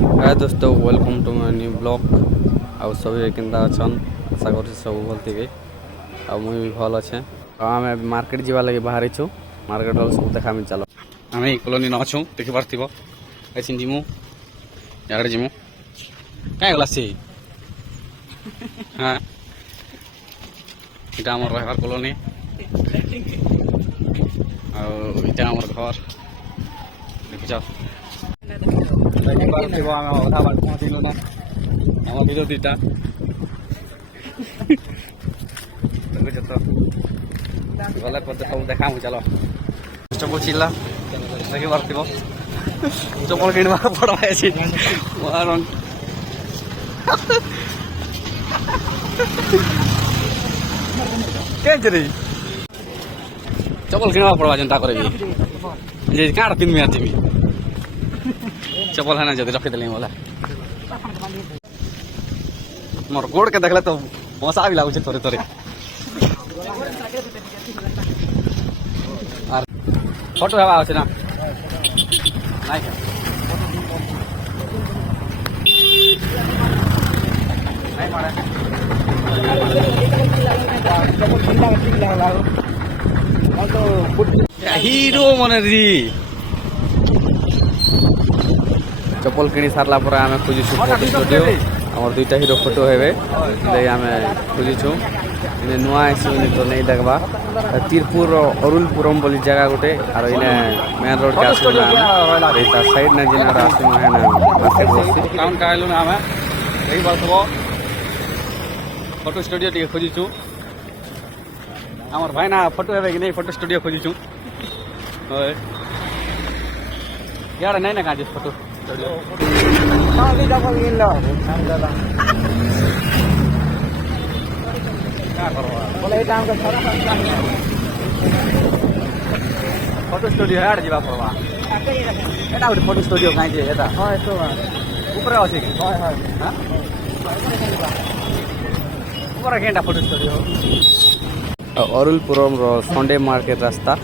हाय दोस्तों, welcome to my new blog. आउ सभी केन्ता अछन, आशा कर सब भल थे। आ मुई भी भल अच्छे। आम मार्केट जावा लगे बाहरी छु। मार्केट वाला सब देखा में चलो। आम कॉलोनी न अच्छु देखि पारथिबो। ऐसिन जिमु याडे जिमु काय गला से हां इटा हमर रहबार कॉलोनी आ इटा हमर घर देखि जाओ। अधा बात पहुँचल ना आम विरोधीटा गला पर सब देखा चलो चप्पल चिल्ला देखि पारथिब चप्पल किणवा पड़ा है रे चप्पल किणवा पड़वा जनता करे जे काड़ पिन आती चप्पल है ना जल्दी रखी दिली बोला मोर गोड़ के देखले तो मसा भी लागू थोड़े थोड़े फोटो हवा আছে না নাই নাই মারে হিরো মনে রি चप्पल किणी सारला पर आम खोजुछु फोटो स्टूडियो आम दुईटा हिरो फोटो हेबे आम खोजुछु इने नुआ आसी तो नहीं देखबा तीरपुर अरुलपुरम बोली जगह गोटे और इने मेन रोड के आसु ना एता साइड ना जिना आसु ना है ना मार्केट बसी टाउन का आइलु ना आम एही बातबो फोटो स्टूडियो टिके खोजुछु हमर भाई ना फोटो हेबे कि नहीं फोटो स्टूडियो खोजुछु ओए यार नहीं ना काजे फोटो फोटो स्टूडियो है जी पड़वा एटा गोटे फोटो स्टूडियो कहीं एटा हाँ तो ऊपर अच्छे कि हाँ ऊपर केटा फोटो स्टूडियो अरुलपुरम संडे मार्केट रास्ता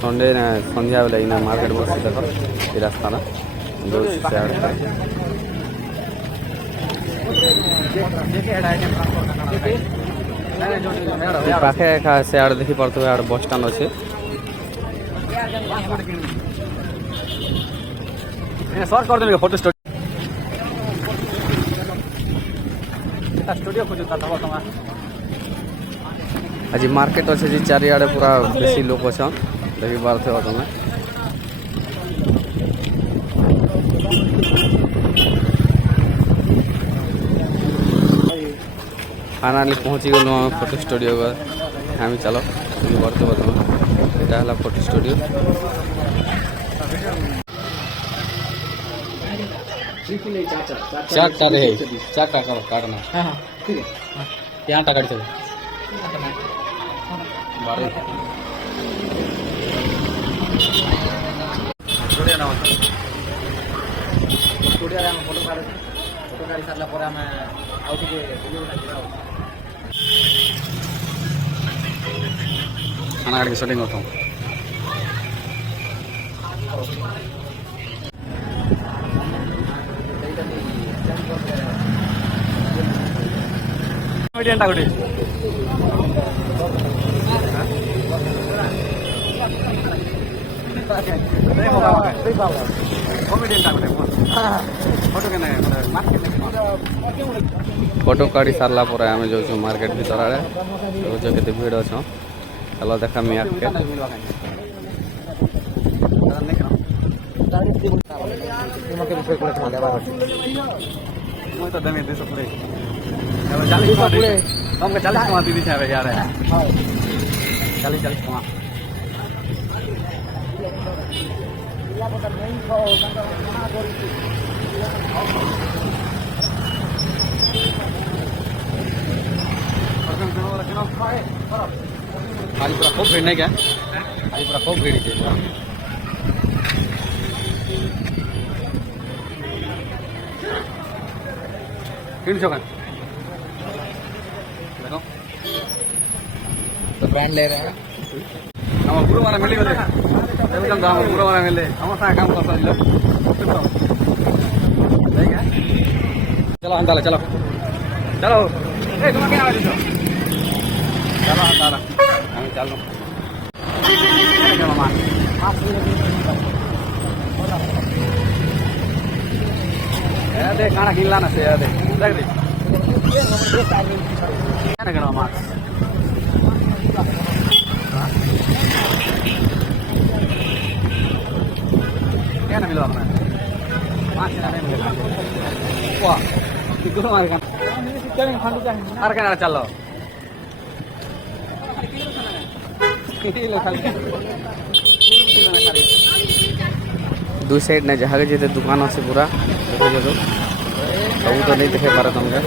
संडे संध्या बेले इना मार्केट बस देख ये रास्ता ना जो पाखे एका से देखी पार्थ बस स्टाण अच्छे सर्च कर देंगे फोटो स्टूडियो खोज आज मार्केट अच्छे जी चारिआडे पूरा बेसी लोक अच्छा देखी पार्थ तुम फाइनाली पहुँची गलु आम फोटो स्टूडियो हम चलो बढ़ते तुम यहाँ है फोटो स्टूडियो चार्टा रे चार्टा करो काटना यहाँ टा काट खाना गाड़ी सेटिंग करता हूँ फोटो काढ़ी सारा पर आम जो मार्केट भीतर आड़े रोज के भिड़ अच्छा चलो देखा मी आके तो देमी 200 पूरे 40 दीदी छे यार 40 टका खाली पूरा खूब भीड़ नहीं क्या खाली पूरा खूब भीड़ है किन चौकन देखो तो ब्रांड ले रहे हैं हम गुरु मारा मिली गले एकदम दाम गुरु मारा मिले हम सा काम करता है चलो अंदाला चलो चलो ए तुम क्या आवाज चलो अंदाला हम चलो मामा ya deh kana kilana sih ya deh dah deh kana kana mas kana milu apa mas kana milu wah itu mah kan ar kana chalo दो साइड ने जहाँ के जेते दुकान से पूरा देखो जो सब तो नहीं देखे पारे तुमके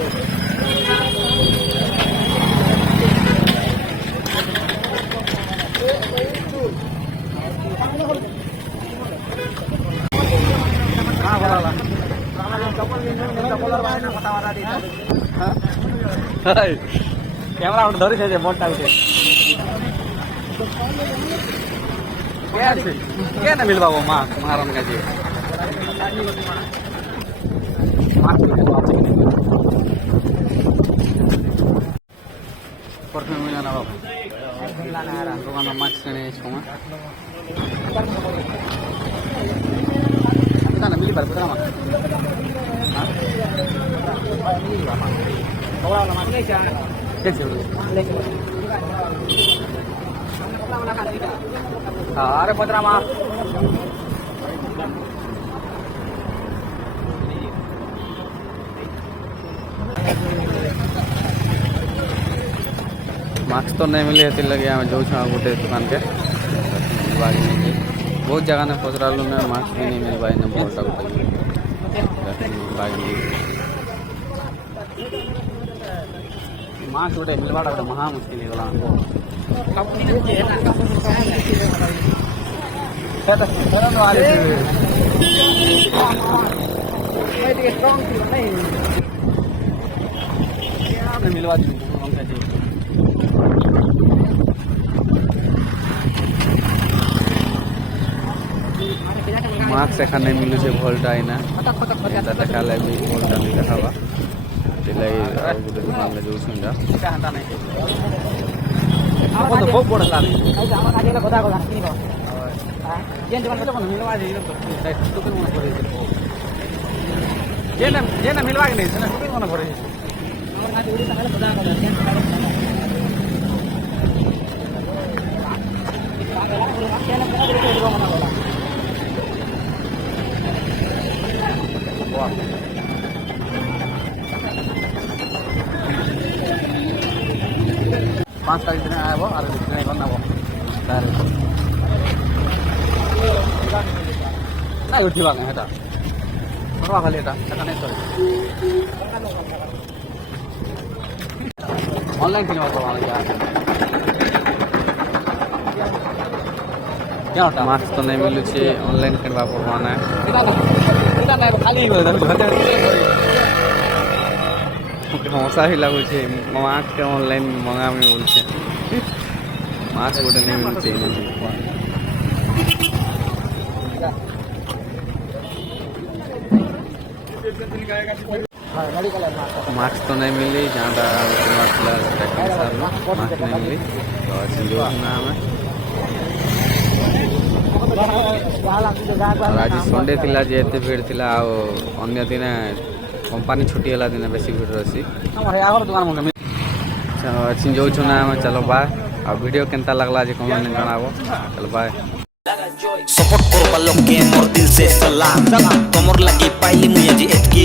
कैमरा धरी से मोटा उठे क्या ना मिलवा वो माँ महारान का जी परफ्यूम मिला ना बाबू दुकान में मास्क नहीं इसको माँ ना ना मिली बार पता ना कैसे अरे पतरा माँ मास्क तो नहीं मिले थी लगे जो गोटे दुकान के बहुत जगह ने पचरा लू मैं मास्क भी नहीं मिल पाए ना बहुत मास्क गोटे मिलवा महा मुश्किल है मिलवा मास्क एखन नहीं मिलू से भोल्टा आईना एटा देखा भी भोल्टा नहीं देखावा गोटे दुकान में जो सुंजा बहुत बड़ा लागे मिलवा के नहीं मन पड़े पाँच तारीख दिन आया और दिन करना ना उठवा हेटा करवा खाली एटा नहीं सर ऑनलाइन किनवा क्या होता मास्क तो नहीं मिलू छे ऑनलाइन किनवा पड़वाना है खाली हौसा ही लगू छे मास्क के ऑनलाइन मंगा में बोल छे मास्क गोटे नहीं मिलू छे मास्क तो नहीं मिली जहाँ मास्क नहीं मिली तो नाम है आज संडे थिला जे एते भीड़ थिला आ अन्य दिन कंपनी छुट्टी वाला दिन बेसी भीड़ रही जो ना चलो बाय आ वीडियो केनता लगला जे कमेंट में जणावो चलो बाय सपोर्ट करबा लोग के मोर दिल से सलाम तमोर लगी पाइली मुझे जी एतकी